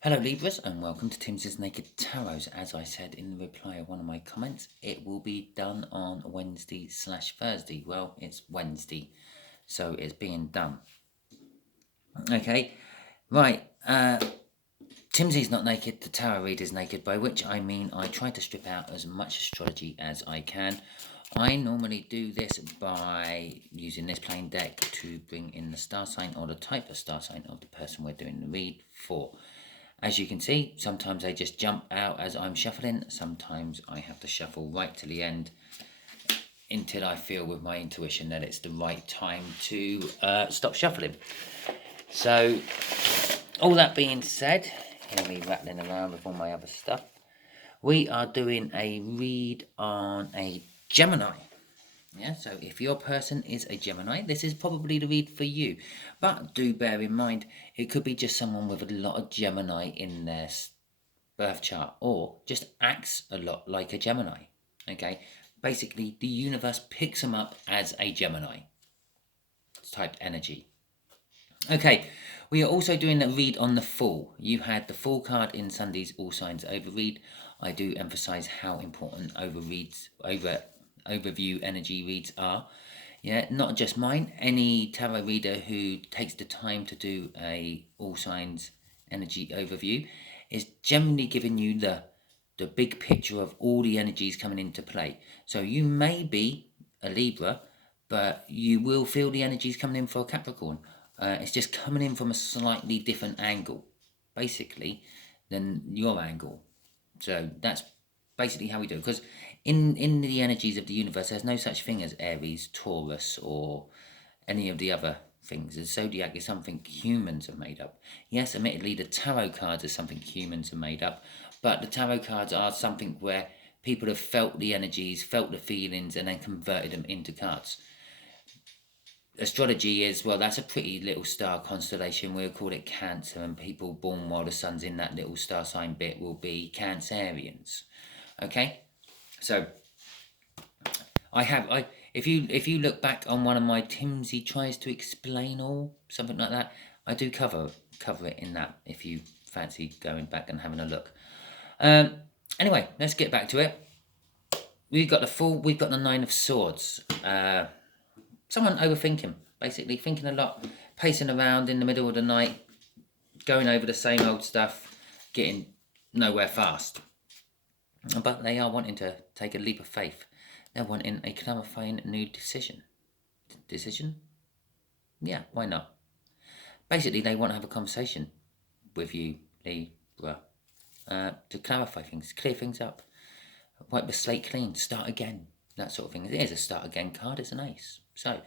Hello Libras and welcome to Timsy Naked Tarot. As I said in the reply of one of my comments, it will be done on Wednesday/Thursday. Well, it's Wednesday, so it's being done. Okay, right. Timsy's not naked, the tarot reader's naked, by which I mean I try to strip out as much astrology as I can. I normally do this by using this plain deck to bring in the star sign or the type of star sign of the person we're doing the read for. As you can see, sometimes they just jump out as I'm shuffling. Sometimes I have to shuffle right to the end until I feel with my intuition that it's the right time to stop shuffling. So, all that being said, hear me rattling around with all my other stuff. We are doing a read on a Gemini. Yeah, so if your person is a Gemini, this is probably the read for you. But do bear in mind, it could be just someone with a lot of Gemini in their birth chart, or just acts a lot like a Gemini. Okay, basically the universe picks them up as a Gemini type energy. Okay, we are also doing a read on the Fool. You had the Fool card in Sunday's All Signs Overread. I do emphasize how important overview energy reads are. Yeah, not just mine. Any tarot reader who takes the time to do a all signs energy overview is generally giving you the big picture of all the energies coming into play. So you may be a Libra, but you will feel the energies coming in for a Capricorn. It's just coming in from a slightly different angle, basically, than your angle. So that's basically how we do it. Because in the energies of the universe, there's no such thing as Aries, Taurus, or any of the other things. The zodiac is something humans have made up. Yes, admittedly, the tarot cards are something humans have made up, but the tarot cards are something where people have felt the energies, felt the feelings, and then converted them into cards. Astrology is, well, that's a pretty little star constellation. We'll call it Cancer, and people born while the sun's in that little star sign bit will be Cancerians. Okay, so if you look back on one of my Timsy Tries to Explain All, something like that, I do cover it in that if you fancy going back and having a look. Anyway, let's get back to it. We've got the Fool, we've got the Nine of Swords. Someone overthinking, basically thinking a lot, pacing around in the middle of the night, going over the same old stuff, getting nowhere fast. But they are wanting to take a leap of faith. They're wanting a clarifying new decision. Decision? Yeah, why not? Basically, they want to have a conversation with you, Libra, to clarify things, clear things up, wipe the slate clean, start again, that sort of thing. It is a start again card, it's an ace. So,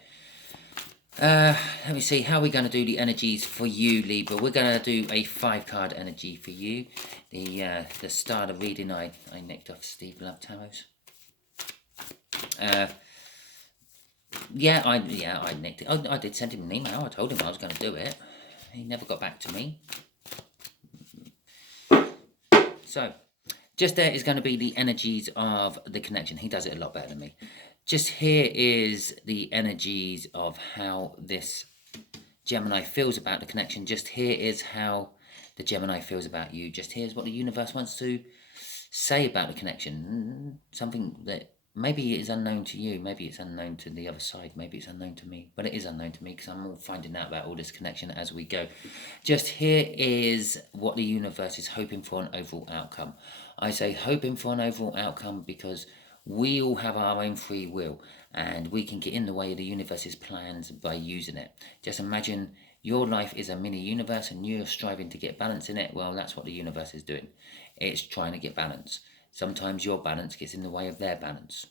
let me see, how are we going to do the energies for you, Libra? We're going to do a 5-card energy for you. The start of reading I nicked off Steve Love Tarots. I nicked it. I did send him an email. I told him I was going to do it. He never got back to me. So, just there is going to be the energies of the connection. He does it a lot better than me. Just here is the energies of how this Gemini feels about the connection. Just here is how the Gemini feels about you. Just here's what the universe wants to say about the connection. Something that maybe is unknown to you. Maybe it's unknown to the other side. Maybe it's unknown to me. But it is unknown to me because I'm all finding out about all this connection as we go. Just here is what the universe is hoping for an overall outcome. I say hoping for an overall outcome because we all have our own free will and we can get in the way of the universe's plans by using it. Just imagine your life is a mini universe and you're striving to get balance in it. Well, that's what the universe is doing. It's trying to get balance. Sometimes your balance gets in the way of their balance.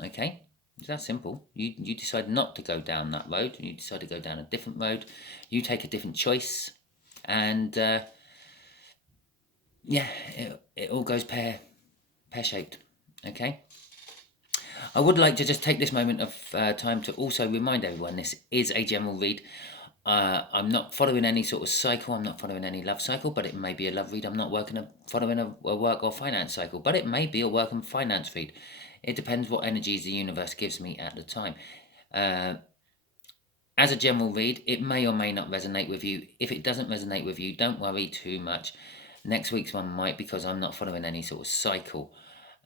Okay? It's that simple. You decide not to go down that road. You decide to go down a different road. You take a different choice. And, it all goes pear-shaped. Okay? I would like to just take this moment of time to also remind everyone this is a general read. I'm not following any sort of cycle. I'm not following any love cycle, but it may be a love read. I'm not following a work or finance cycle, but it may be a work and finance read. It depends what energies the universe gives me at the time. as a general read, it may or may not resonate with you. If it doesn't resonate with you, don't worry too much. Next week's one might, because I'm not following any sort of cycle.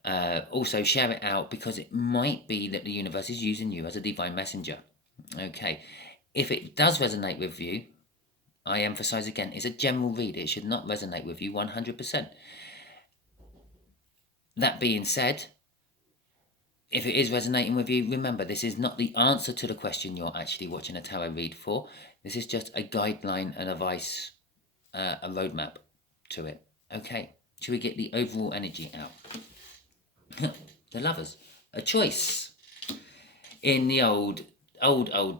Also, share it out, because it might be that the universe is using you as a divine messenger. Okay. If it does resonate with you, I emphasize again, it's a general read. It should not resonate with you 100%. That being said, if it is resonating with you, remember, this is not the answer to the question you're actually watching a tarot read for. This is just a guideline, an advice, a roadmap to it. Okay, should we get the overall energy out? The Lovers, a choice. In the old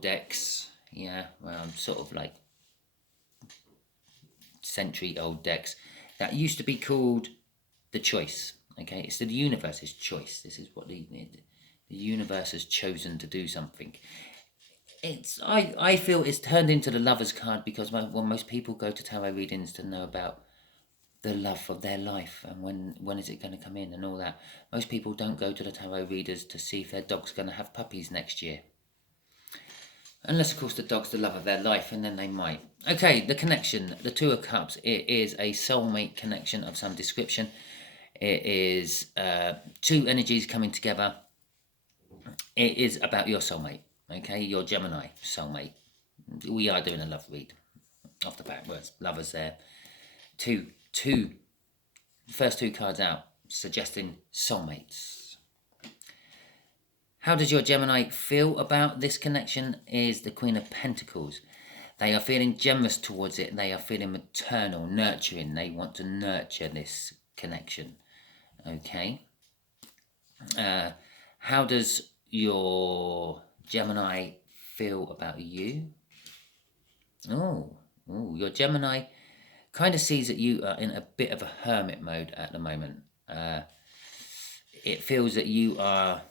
decks, yeah, well, sort of like century-old decks, that used to be called the choice. Okay, it's the universe's choice. This is what the universe has chosen to do something. I feel it's turned into the Lovers card, because when most people go to tarot readings to know about the love of their life and when is it going to come in and all that. Most people don't go to the tarot readers to see if their dog's going to have puppies next year. Unless, of course, the dog's the love of their life, and then they might. Okay, the connection, the Two of Cups, it is a soulmate connection of some description. It is two energies coming together. It is about your soulmate, okay? Your Gemini soulmate. We are doing a love read off the back words. Lovers there. First two cards out, suggesting soulmates. How does your Gemini feel about this connection? Is the Queen of Pentacles. They are feeling generous towards it. They are feeling maternal, nurturing. They want to nurture this connection. Okay. How does your Gemini feel about you? Your Gemini kind of sees that you are in a bit of a hermit mode at the moment. It feels that you are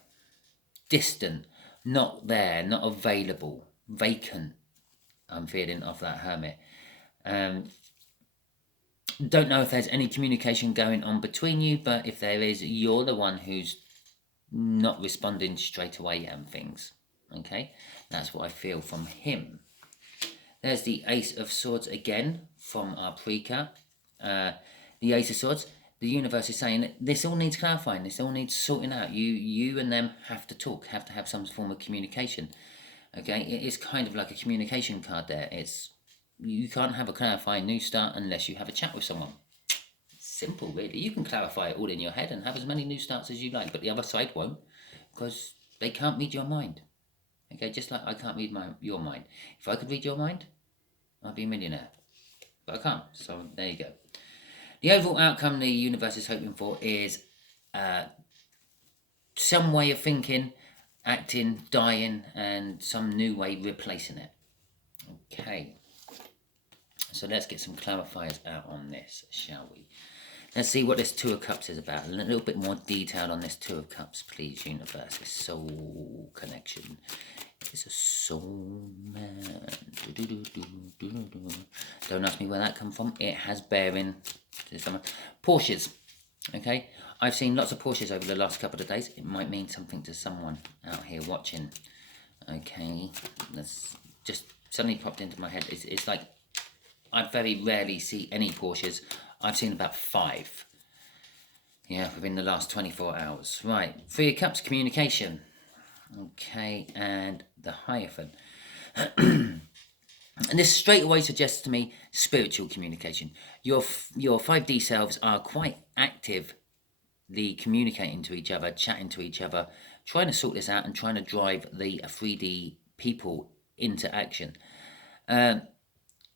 distant, not there, not available, vacant. I'm feeling off that hermit. Don't know if there's any communication going on between you, but if there is, you're the one who's not responding straight away and things. Okay, that's what I feel from him. There's the Ace of Swords again from our pre-cut. The Ace of Swords, the universe is saying this all needs clarifying, this all needs sorting out. You and them have to talk, have to have some form of communication. Okay, it is kind of like a communication card there. You can't have a clarifying new start unless you have a chat with someone. Simple, really. You can clarify it all in your head and have as many new starts as you like, but the other side won't, because they can't read your mind. Okay, just like I can't read your mind. If I could read your mind, I'd be a millionaire. But I can't, so there you go. The overall outcome the universe is hoping for is some way of thinking, acting, dying, and some new way replacing it. Okay. So let's get some clarifiers out on this, shall we? Let's see what this Two of Cups is about. A little bit more detail on this Two of Cups, please, universe. This soul connection. It's a soul man. Don't ask me where that come from. It has bearing to someone. Porsches. Okay, I've seen lots of Porsches over the last couple of days. It might mean something to someone out here watching. Okay, that's just suddenly popped into my head. It's like I very rarely see any Porsches. I've seen about 5. Yeah, within the last 24 hours. Right, Three of Cups, communication. Okay, and the Hierophant. And this straight away suggests to me spiritual communication. Your 5D selves are quite actively communicating to each other, chatting to each other, trying to sort this out and trying to drive the 3D people into action.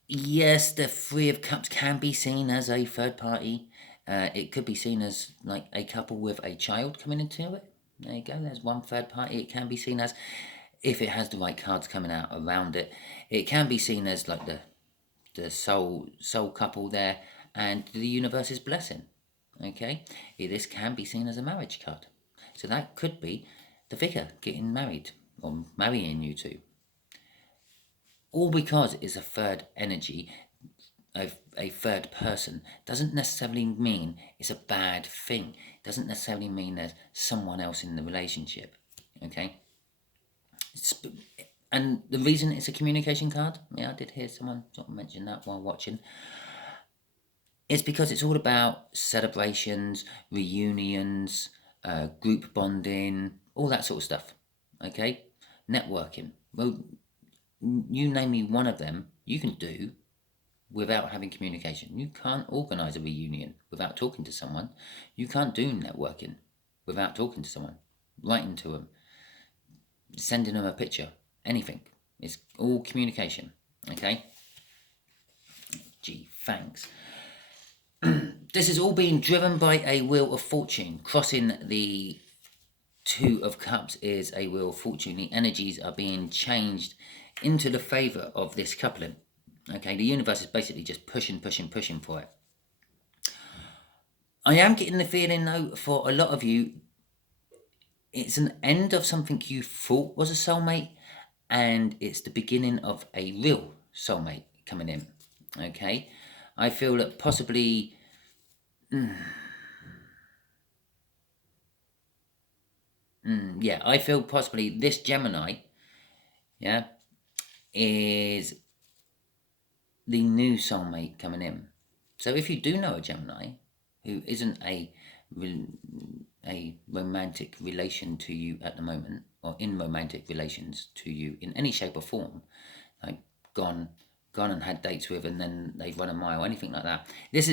Yes, the Three of Cups can be seen as a third party. It could be seen as like a couple with a child coming into it. There you go, there's one third party. It can be seen as, if it has the right cards coming out around it, it can be seen as like the soul couple there and the universe's blessing. Okay, this can be seen as a marriage card. So that could be the vicar getting married or marrying you two. All because it's a third energy, a third person, doesn't necessarily mean it's a bad thing. Doesn't necessarily mean there's someone else in the relationship. Okay? And the reason it's a communication card, yeah, I did hear someone sort of mention that while watching. It's because it's all about celebrations, reunions, group bonding, all that sort of stuff. Okay, networking. Well, you name me one of them you can do without having communication. You can't organise a reunion without talking to someone. You can't do networking without talking to someone, writing to them, sending them a picture, anything. It's all communication. Okay. Gee, thanks. This is all being driven by a wheel of fortune. Crossing the Two of Cups is a wheel of fortune. The energies are being changed into the favour of this coupling. Okay, the universe is basically just pushing for it. I am getting the feeling, though, for a lot of you, it's an end of something you thought was a soulmate, and it's the beginning of a real soulmate coming in. Okay, I feel that possibly yeah, I feel possibly this Gemini, yeah, is the new soulmate coming in. So if you do know a Gemini who isn't a romantic relation to you at the moment, or in romantic relations to you in any shape or form, like gone and had dates with, and then they've run a mile, anything like that. This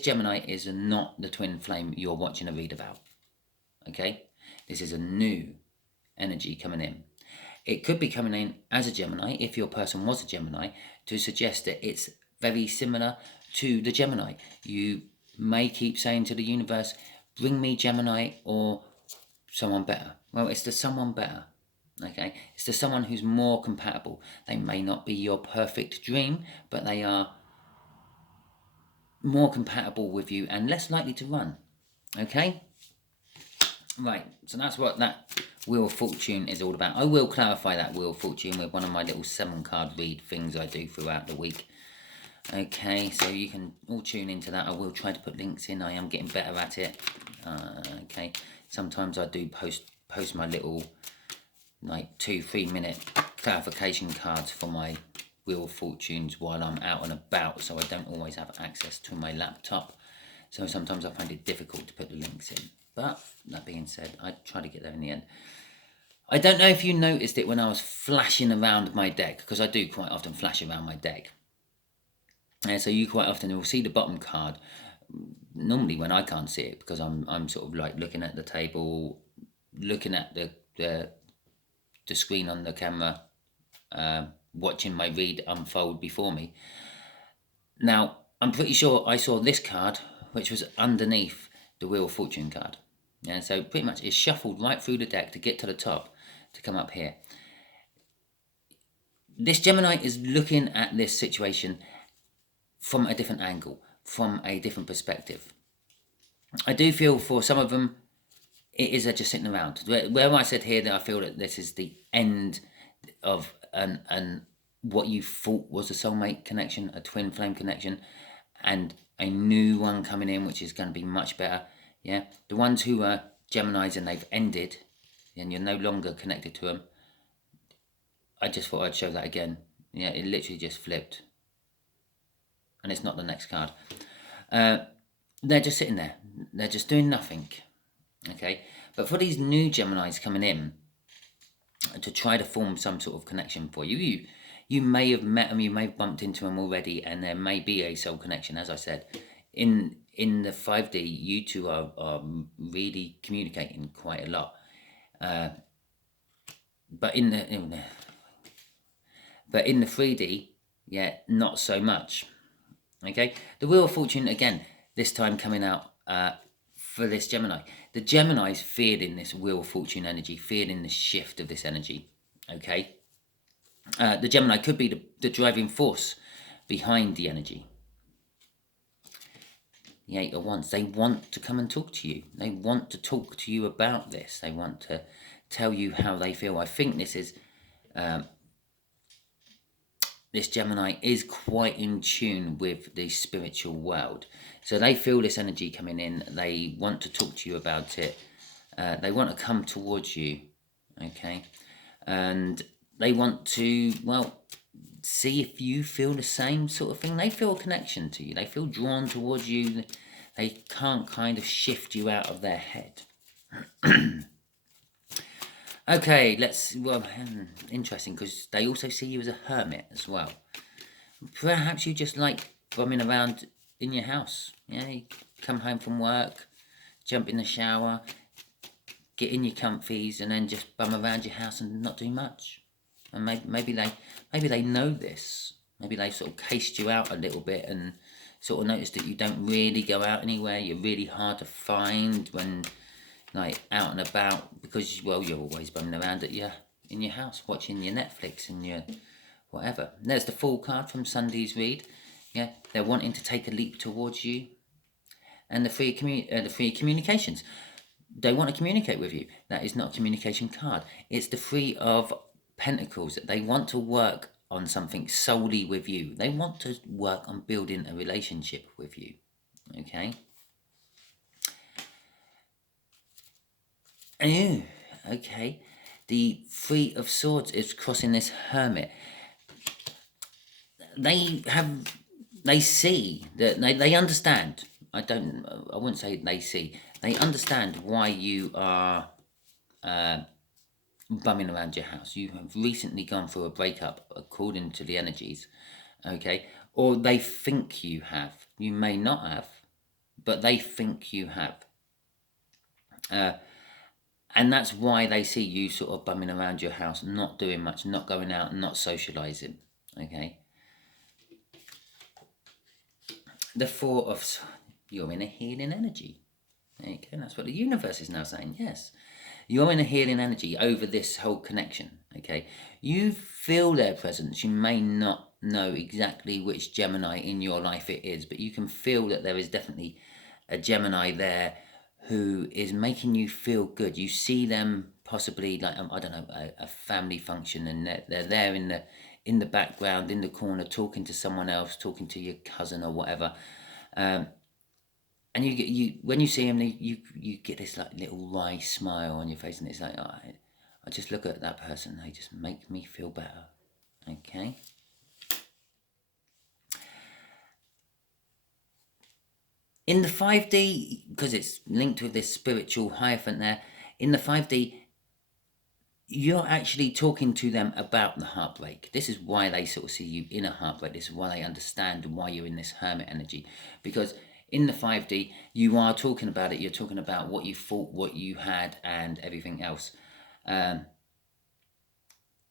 Gemini is not the twin flame you're watching a read about. Okay, this is a new energy coming in. It could be coming in as a Gemini, if your person was a Gemini, to suggest that it's very similar to the Gemini. You may keep saying to the universe, bring me Gemini or someone better. Well, it's the someone better. Okay, it's the someone who's more compatible. They may not be your perfect dream, but they are more compatible with you and less likely to run. Okay? Right, so that's what that Wheel of Fortune is all about. I will clarify that Wheel of Fortune with one of my little 7-card read things I do throughout the week. Okay, so you can all tune into that. I will try to put links in. I am getting better at it. Okay, sometimes I do post my little like 2-3 minute clarification cards for my Wheel of Fortunes while I'm out and about, so I don't always have access to my laptop. So sometimes I find it difficult to put the links in. But that being said, I try to get there in the end. I don't know if you noticed it when I was flashing around my deck, because I do quite often flash around my deck. So you quite often will see the bottom card, normally when I can't see it, because I'm sort of like looking at the table, looking at the screen on the camera, watching my read unfold before me. Now, I'm pretty sure I saw this card, which was underneath the Wheel of Fortune card. Yeah, so pretty much it's shuffled right through the deck to get to the top, to come up here. This Gemini is looking at this situation from a different angle, from a different perspective. I do feel for some of them, it is just sitting around. Where I said here that I feel that this is the end of an what you thought was a soulmate connection, a twin flame connection, and a new one coming in, which is going to be much better. Yeah, the ones who are Geminis and they've ended, and you're no longer connected to them. I just thought I'd show that again. Yeah, it literally just flipped, and it's not the next card. They're just sitting there. They're just doing nothing. Okay, but for these new Geminis coming in to try to form some sort of connection for you, you may have met them, you may have bumped into them already, and there may be a soul connection. As I said, in the 5D, you two are really communicating quite a lot. But in the 3D, yeah, not so much. Okay, the Wheel of Fortune again, this time coming out for this Gemini. The Gemini's feeling this Wheel of Fortune energy, feeling the shift of this energy. Okay, the Gemini could be the driving force behind the energy. The Eight of Wands, they want to come and talk to you. They want to talk to you about this. They want to tell you how they feel. I think this is this Gemini is quite in tune with the spiritual world. So they feel this energy coming in. They want to talk to you about it. They want to come towards you. Okay. and they want to, well, see if you feel the same sort of thing. They feel a connection to you. They feel drawn towards you. They can't kind of shift you out of their head. Okay, interesting, because they also see you as a hermit as well. Perhaps you just like bumming around in your house. Yeah, you come home from work, jump in the shower, get in your comfies, and then just bum around your house and not do much. And maybe they know this. Maybe they sort of cased you out a little bit and sort of noticed that you don't really go out anywhere. You're really hard to find when like out and about, because, well, you're always bumming around in your house watching your Netflix and your whatever. And there's the Fool card from Sunday's read. Yeah, they're wanting to take a leap towards you. And the free communications. They want to communicate with you. That is not a communication card. It's the Three of Pentacles. They want to work on something solely with you. They want to work on building a relationship with you. Okay? Oh, okay. The Three of Swords is crossing this Hermit. They see that they understand. I wouldn't say they see. They understand why you are bumming around your house. You have recently gone through a breakup, according to the energies, okay? Or they think you have. You may not have, but they think you have. And that's why they see you sort of bumming around your house, not doing much, not going out, not socialising, okay? The Four of... You're in a healing energy. There you go. That's what the universe is now saying. Yes. You're in a healing energy over this whole connection, okay? You feel their presence. You may not know exactly which Gemini in your life it is, but you can feel that there is definitely a Gemini there who is making you feel good. You see them possibly like, I don't know, a family function, and they're there in the background, in the corner, talking to someone else, talking to your cousin or whatever. And when you see them, you get this like little wry smile on your face, and it's like, oh, I just look at that person, they just make me feel better. Okay. In the 5D, because it's linked with this spiritual hierophant there, in the 5D, you're actually talking to them about the heartbreak. This is why they sort of see you in a heartbreak. This is why they understand why you're in this hermit energy. Because in the 5D, you are talking about it. You're talking about what you thought, what you had, and everything else. So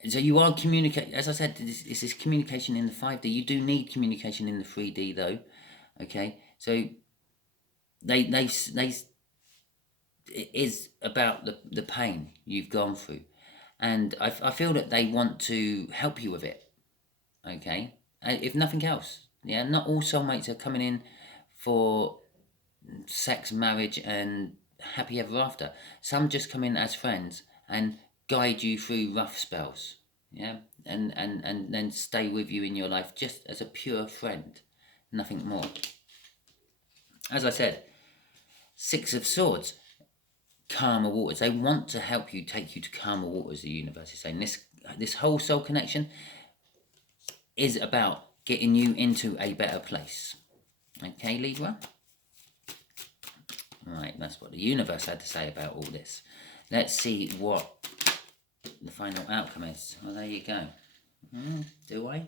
you are communicating. As I said, this is communication in the 5D. You do need communication in the 3D, though. Okay, so it is about the pain you've gone through, and I feel that they want to help you with it. Okay, if nothing else. Yeah, not all soulmates are coming in for sex, marriage, and happy ever after. Some just come in as friends and guide you through rough spells. Yeah, and then stay with you in your life just as a pure friend, nothing more. As I said, Six of Swords, calmer waters. They want to help you, take you to calmer waters. The universe is saying this whole soul connection is about getting you into a better place. Okay, Libra? Right, that's what the universe had to say about all this. Let's see what the final outcome is. Well, there you go. Do I?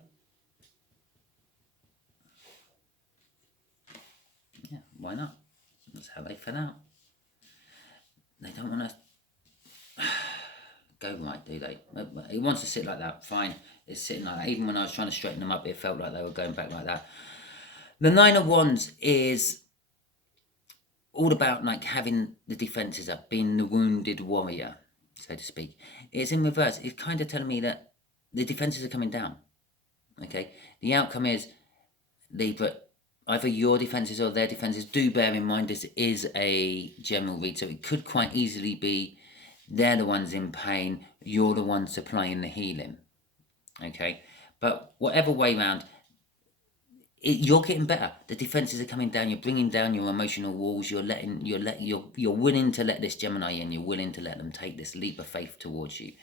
Yeah, why not? That's how they fell out. They don't want to go right, do they? It wants to sit like that. Fine, it's sitting like that. Even when I was trying to straighten them up, it felt like they were going back like that. The Nine of Wands is all about like having the defences up, being the wounded warrior, so to speak. It's in reverse. It's kind of telling me that the defences are coming down. Okay, the outcome is Libra, either your defences or their defences. Do bear in mind this is a general read, so it could quite easily be they're the ones in pain, you're the one supplying the healing. Okay, but whatever way round, you're getting better. The defenses are coming down. You're bringing down your emotional walls. You're willing to let this Gemini in. You're willing to let them take this leap of faith towards you.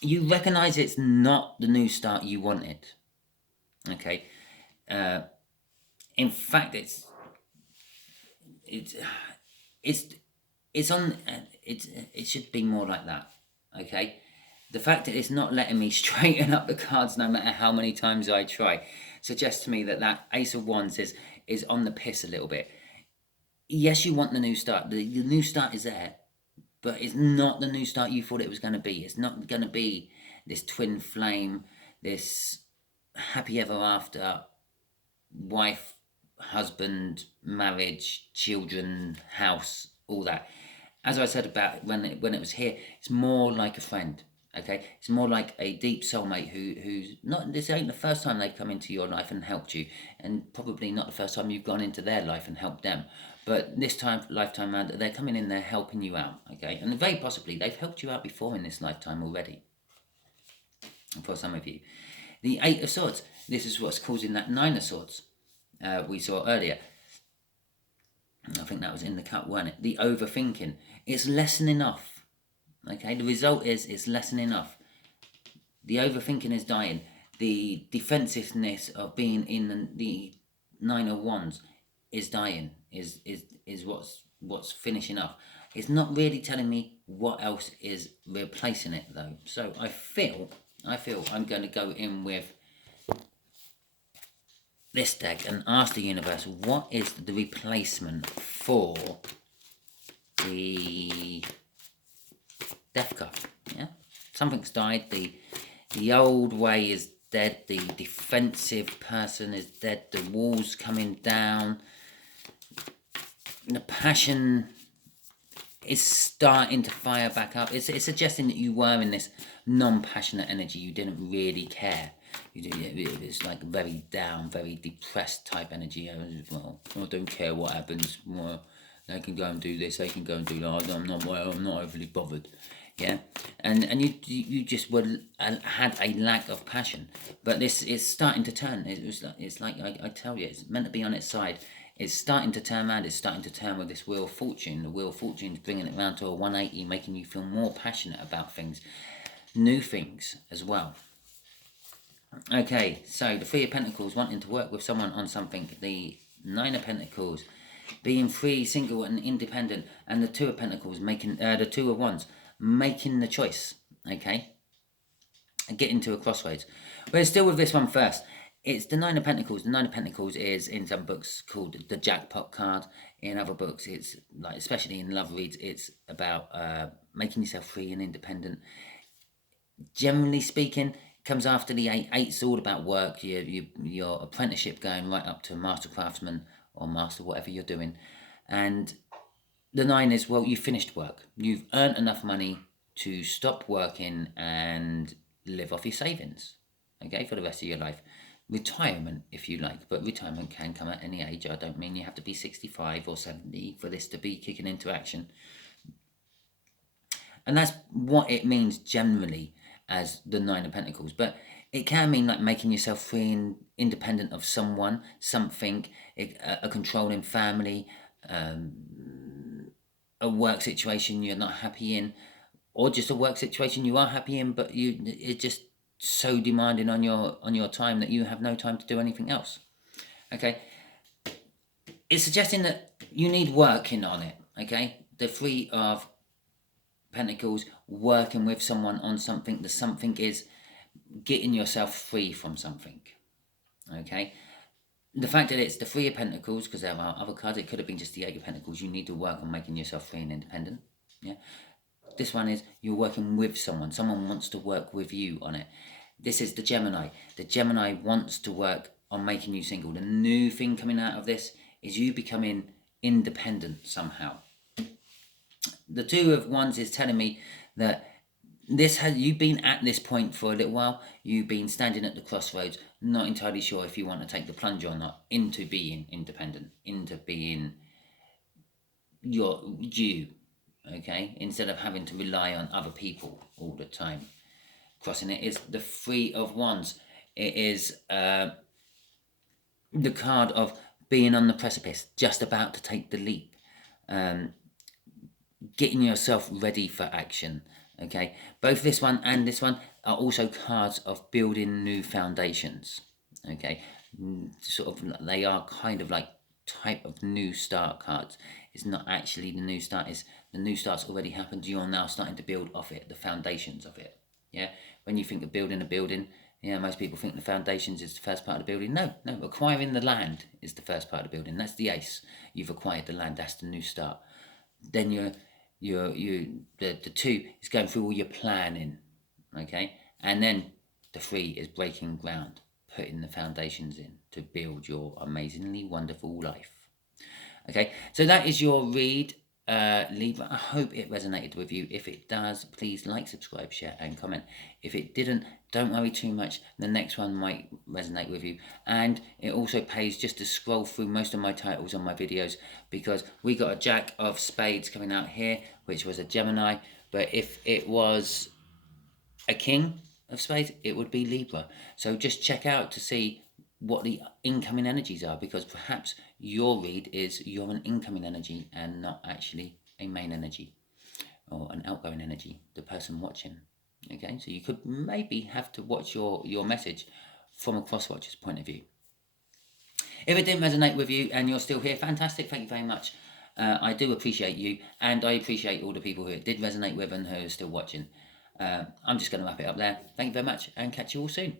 you recognise it's not the new start you wanted. Okay. In fact, it's on. It should be more like that. Okay. The fact that it's not letting me straighten up the cards, no matter how many times I try, suggests to me that that Ace of Wands is on the piss a little bit. Yes, you want the new start. The new start is there, but it's not the new start you thought it was going to be. It's not going to be this twin flame, this happy ever after, wife, husband, marriage, children, house, all that. As I said about when it was here, it's more like a friend. Okay, it's more like a deep soulmate who's not. This ain't the first time they've come into your life and helped you, and probably not the first time you've gone into their life and helped them. But this lifetime around, they're coming in there helping you out. Okay, and very possibly they've helped you out before in this lifetime already. For some of you, the Eight of Swords. This is what's causing that Nine of Swords we saw earlier. I think that was in the cut, wasn't it? The overthinking. It's less than enough. Okay, the result is it's less than enough. The overthinking is dying. The defensiveness of being in the Nine of Wands is dying. Is what's finishing off. It's not really telling me what else is replacing it though. So I feel I'm going to go in with this deck and ask the universe, what is the replacement for the Death card? Yeah, something's died. The old way is dead. The defensive person is dead. The walls coming down. The passion is starting to fire back up. It's suggesting that you were in this non-passionate energy. You didn't really care. It's like very down, very depressed type energy. Well, I don't care what happens. Well, they can go and do this. They can go and do that. I'm not overly bothered. Yeah, and you just had a lack of passion. But this is starting to turn. It's like I tell you, it's meant to be on its side. It's starting to turn around. It's starting to turn with this Wheel of Fortune. The Wheel of Fortune is bringing it around to a 180, making you feel more passionate about things, new things as well. Okay, so the Three of Pentacles, wanting to work with someone on something. The Nine of Pentacles, being free, single and independent. And the Two of Pentacles, making the Two of Wands, making the choice. Okay, getting to a crossroads. We're still with this one first. It's the Nine of Pentacles. The Nine of Pentacles is in some books called the jackpot card. In other books, it's like, especially in love reads, it's about making yourself free and independent. Generally speaking, comes after the eight. Eight's all about work. Your apprenticeship going right up to master craftsman or master whatever you're doing, and the nine is, well, you finished work. You've earned enough money to stop working and live off your savings. Okay, for the rest of your life. Retirement, if you like, but retirement can come at any age. I don't mean you have to be 65 or 70 for this to be kicking into action. And that's what it means generally as the Nine of Pentacles. But it can mean like making yourself free and independent of someone, something, a controlling family, a work situation you're not happy in, or just a work situation you are happy in, but it's just so demanding on your time that you have no time to do anything else. Okay, it's suggesting that you need working on it. Okay, the Three of Pentacles, working with someone on something. The something is getting yourself free from something. Okay, the fact that it's the Three of Pentacles, because there are other cards, it could have been just the Eight of Pentacles. You need to work on making yourself free and independent. Yeah, this one is you're working with someone. Someone wants to work with you on it. This is the Gemini. The Gemini wants to work on making you single. The new thing coming out of this is you becoming independent somehow. The Two of Wands is telling me that you've been at this point for a little while. You've been standing at the crossroads, not entirely sure if you want to take the plunge or not into being independent, into being you. Okay, instead of having to rely on other people all the time. Crossing it is the Three of Wands. It is the card of being on the precipice, just about to take the leap, getting yourself ready for action, Okay, both this one and this one are also cards of building new foundations. Okay, sort of, they are kind of like type of new start cards. It's not actually the new start, it's the new start's already happened. You're now starting to build off it, the foundations of it. Yeah, when you think of building a building, yeah, most people think the foundations is the first part of the building. No, acquiring the land is the first part of the building. That's the ace. You've acquired the land. That's the new start. Then the two is going through all your planning, okay, and then the three is breaking ground, putting the foundations in to build your amazingly wonderful life. Okay, so that is your read, Libra. I hope it resonated with you. If it does, please like, subscribe, share, and comment. If it didn't, don't worry too much. The next one might resonate with you. And it also pays just to scroll through most of my titles on my videos, because we got a Jack of Spades coming out here, which was a Gemini. But if it was a King of Spades, it would be Libra. So just check out to see what the incoming energies are, because perhaps your read is you're an incoming energy and not actually a main energy or an outgoing energy, the person watching. Okay, so you could maybe have to watch your message from a cross-watcher's point of view. If it didn't resonate with you and you're still here, fantastic, thank you very much. I do appreciate you, and I appreciate all the people who it did resonate with and who are still watching. I'm just going to wrap it up there. Thank you very much, and catch you all soon.